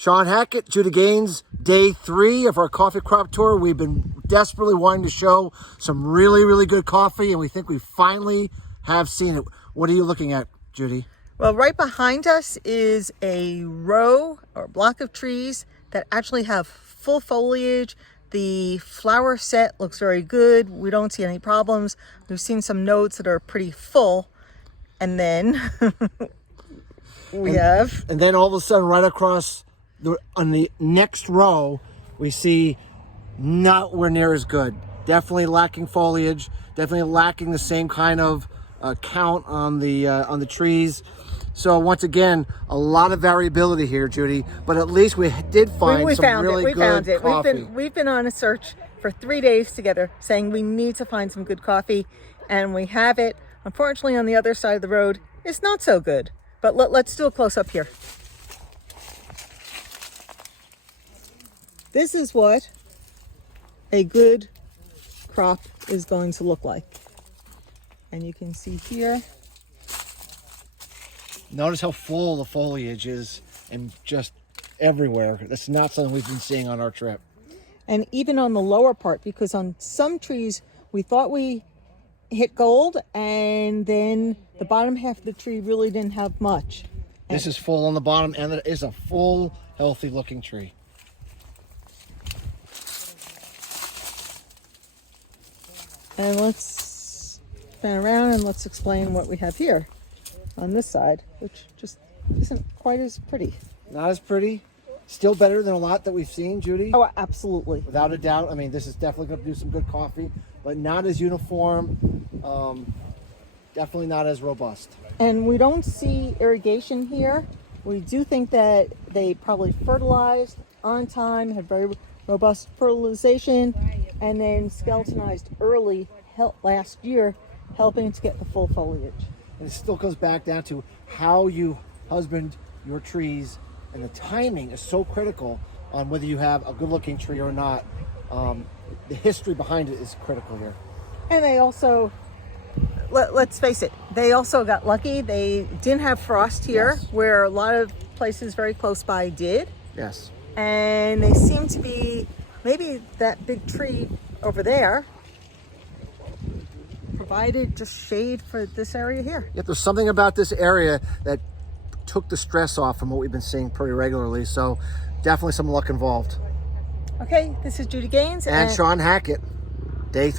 Shawn Hackett, Judy Ganes, day 3 of our coffee crop tour. We've been desperately wanting to show some really, really good coffee, and we think we finally have seen it. What are you looking at, Judy? Well, right behind us is a row or block of trees that actually have full foliage. The flower set looks very good. We don't see any problems. We've seen some nodes that are pretty full. And then And then all of a sudden, right across on the next row, we see nowhere near as good. Definitely lacking foliage. Definitely lacking the same kind of count on the trees. So once again, a lot of variability here, Judy. But at least we did find some really good coffee. We've been on a search for 3 days together, saying we need to find some good coffee, and we have it. Unfortunately, on the other side of the road, it's not so good. But let's do a close-up here. This is what a good crop is going to look like. And you can see here. Notice how full the foliage is and just everywhere. That's not something we've been seeing on our trip. And even on the lower part, because on some trees, we thought we hit gold, and then the bottom half of the tree really didn't have much. This is full on the bottom, and it is a full, healthy looking tree. And let's fan around and let's explain what we have here on this side, which just isn't quite as pretty. Not as pretty. Still better than a lot that we've seen, Judy. Oh, absolutely. Without a doubt. I mean, this is definitely going to do some good coffee, but not as uniform. Definitely not as robust. And we don't see irrigation here. We do think that they probably fertilized on time, had very robust fertilization, and then skeletonized early last year, helping to get the full foliage. And it still goes back down to how you husband your trees, and the timing is so critical on whether you have a good-looking tree or not. The history behind it is critical here. And they also, let's face it, they also got lucky. They didn't have frost here, yes, where a lot of places very close by did. Yes. And they seem to be, maybe that big tree over there provided just shade for this area here. Yep, there's something about this area that took the stress off from what we've been seeing pretty regularly. So definitely some luck involved. Okay, this is Judy Gaines and Shawn Hackett, day 3.